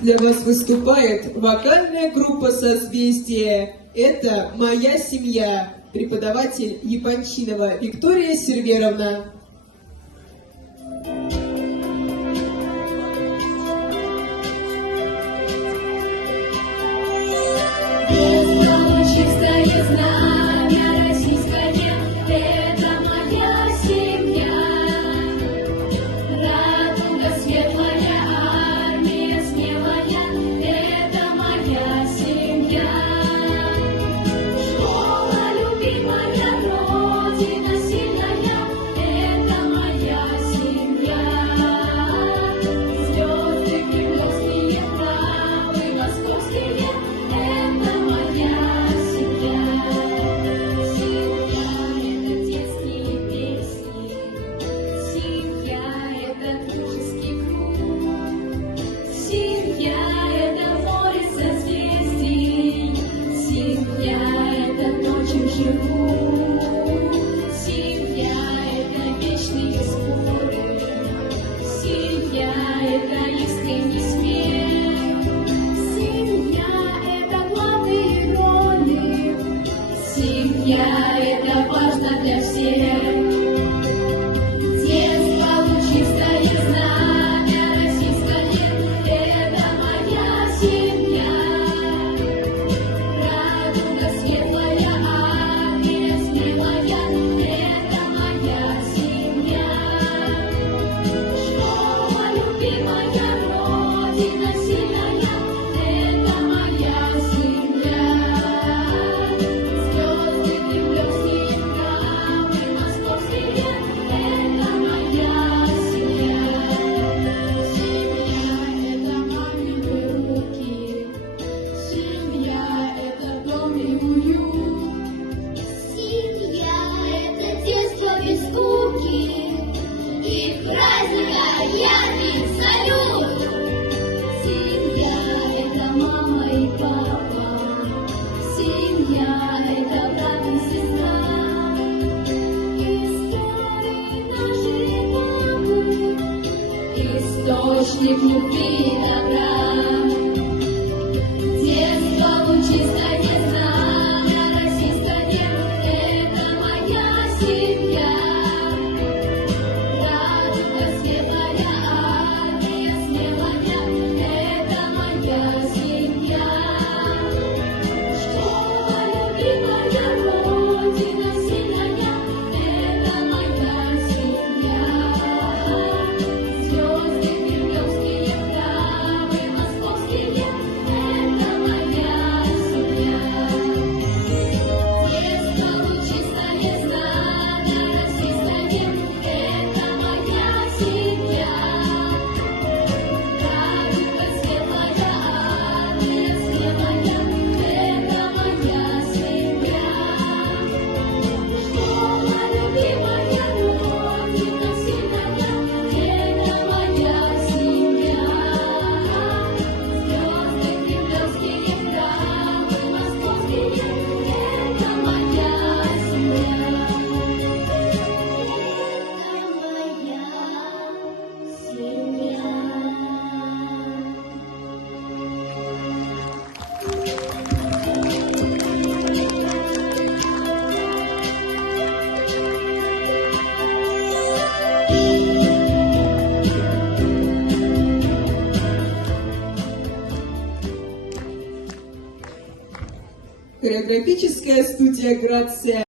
Для вас выступает вокальная группа «Созвездие». Это «Моя семья», преподаватель Япончинова Виктория Серверовна. Чистое знамя российское, это моя семья. Радуга светлая, армия смелая, это моя семья. Школа любимая, родина сильная, это моя семья. Звезды кремлевские, правы московские, это моя семья. Семья — это детские песни, семья — это дружеский круг, семья — это море созвездий, семья — это то, чем живу, семья — это вечные споры, семья — это искренний смех, семья — это главные роли, семья — это важно для всех. Детство лучистое знамя российское, это моя семья. Радуга светлая, армия смелая, это моя семья. Школа любимая, родина сильная, это моя семья. Звезды кремлевские, правы московские, это моя семья. Семья — это мамины руки, семья — это дом и уют, семья — это детство без скуки и праздника яркий салют. Семья — это мама и папа, семья — это брат и сестра. Истории нашей мамы, источник любви и добра. Детство лучистое знамя российское, это моя семья. Радуга светлая, армия смелая, это моя семья. Школа любимая, родина сильная, это моя семья. Звезды кремлевские, правы московские, это моя семья. Детство лучистое знамя российское, это моя семья. Радуга светлая, армия смелая, это моя семья. Школа любимая, родина сильная, это моя семья. Звезды кремлевские, правы московские, это моя семья. Хореографическая студия «Грация».